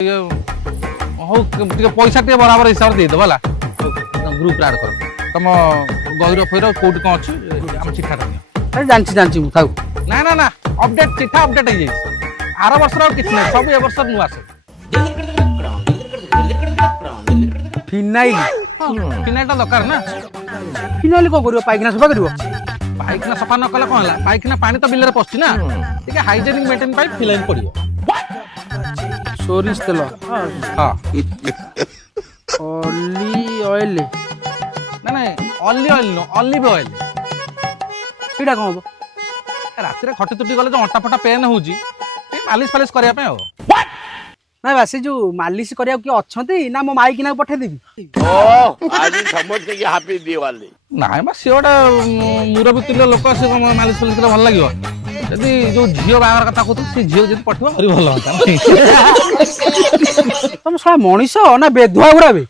ହଉ ଟିକେ ପଇସା ଟିକେ ବରାବର ହିସାବରେ ଦେଇଦେବ ହେଲା ଗ୍ରୁପରେ ଆଡ୍ କର ତମ ଗହିର ଫଇର କୋଉଠି କ'ଣ ଅଛି ଆମ ଚିଠାଟା ନିଅ। ଆରେ ଜାଣିଛି ମୁଁ ଥାଉ। ନା ଅପଡେଟ୍ ଚିଠା ଅପଡେଟ୍ ହେଇଯାଇଛି ଆର ବର୍ଷର ଆଉ କିଛି ନାହିଁ ସବୁ ଏ ବର୍ଷ ନୂଆ ସବୁ। ଫିନାଇଲ ଫିନାଇଲଟା ଦରକାର ନା। ଫିନାଇଲ କ'ଣ କରିବ ପାଇଖିନା ସଫା କରିବ? ପାଇଖିନା ସଫା ନ କଲେ କ'ଣ ହେଲା ପାଇଖିନା ପାଣି ତ ବିଲରେ ପଶୁଛି ନା ଟିକେ ହାଇଜେନିକ୍ ମେଣ୍ଟେନ୍ ପାଇଁ ଫିନାଇଲ ପଡ଼ିବ। ସୋରିଷ ତେଲ ହଁ ଅଏଲ ନାଇଁ ଅଲିଭ ଅଏଲ ନୁହଁ ଅଲିଭ ଅଏଲ। ସେଇଟା କ'ଣ ହବ? ରାତିରେ ଖଟି ତୁଟି ଗଲେ ଯୋଉ ଅଣ୍ଟା ଫଟା ପେନ୍ ହଉଛି ଟିକେ ମାଲିସ ଫାଲିସ କରିବା ପାଇଁ ଆଉ। ନାଇଁ ବା ସେ ଯୋଉ ମାଲିସ କରିବାକୁ କିଏ ଅଛନ୍ତି ନା ମୋ ମାଇକିନାକୁ ପଠେଇଦେବି? ନାଇଁ ବା ସିଏ ଗୋଟେ ମୁରବି ତୁଲ୍ୟ ଲୋକ ସେ ମାଲିସ ଫାଲିସ କଲେ ଭଲ ଲାଗିବ। ଯଦି ଯୋଉ ଝିଅ ବାହାଘର କଥା କହୁଥିବ ସେ ଝିଅ ଯଦି ପଠେଇବ ଆହୁରି ଭଲ ହୁଅନ୍ତା। ତମେ ଶଳା ମଣିଷ ନା ବେଧୁଆ ଗୁଡା ବେ?